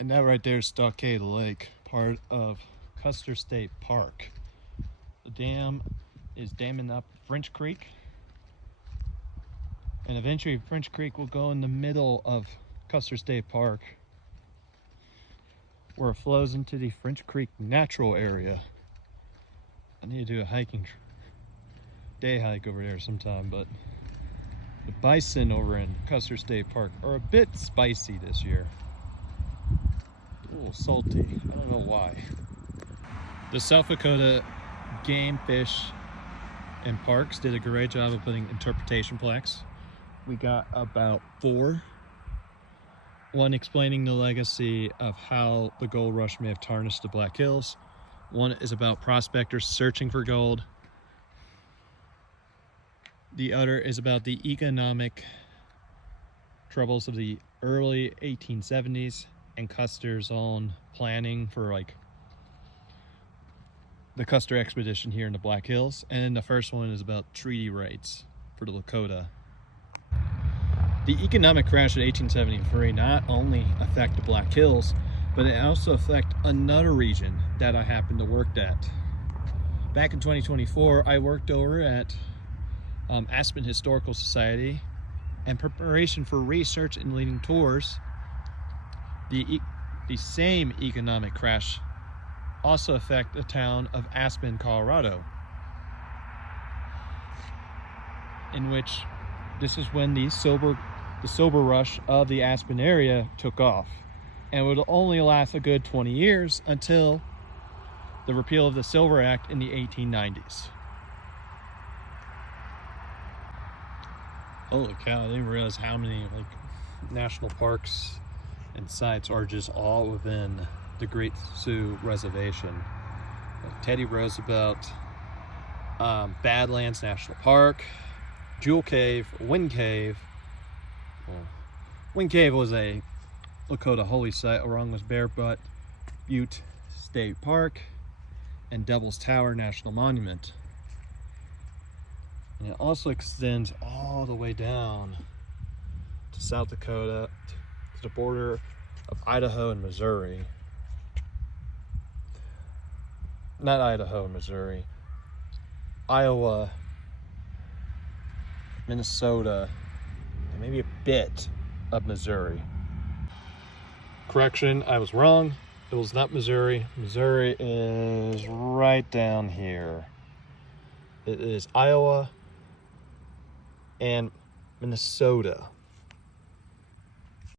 And that right there is Stockade Lake, part of Custer State Park. The dam is damming up French Creek, and eventually French Creek will go in the middle of Custer State Park, where it flows into the French Creek natural area. I need to do a hiking day hike over there sometime, but the bison over in Custer State Park are a bit spicy this year. A little salty, I don't know why. The South Dakota Game, Fish, and Parks did a great job of putting interpretation plaques. We got about 4. One explaining the legacy of how the gold rush may have tarnished the Black Hills. One is about prospectors searching for gold. The other is about the economic troubles of the early 1870s and Custer's own planning for like the Custer expedition here in the Black Hills. And then the first one is about treaty rights for the Lakota. The economic crash of 1873 not only affected the Black Hills, but it also affected another region that I happened to work at. Back in 2024, I worked over at Aspen Historical Society, and preparation for research and leading tours. The same economic crash also affect the town of Aspen, Colorado, in which this is when the silver rush of the Aspen area took off, and would only last a good 20 years until the repeal of the Silver Act in the 1890s. Holy cow, I didn't realize how many national parks and sites are just all within the Great Sioux Reservation. Like Teddy Roosevelt, Badlands National Park, Jewel Cave, Wind Cave. Well, Wind Cave was a Lakota holy site along with Bear Butte State Park and Devil's Tower National Monument. And it also extends all the way down to South Dakota, to the border of Idaho and Missouri. Not Idaho and Missouri. Iowa, Minnesota, and maybe a bit of Missouri. Correction, I was wrong. It was not Missouri. Missouri is right down here. It is Iowa and Minnesota.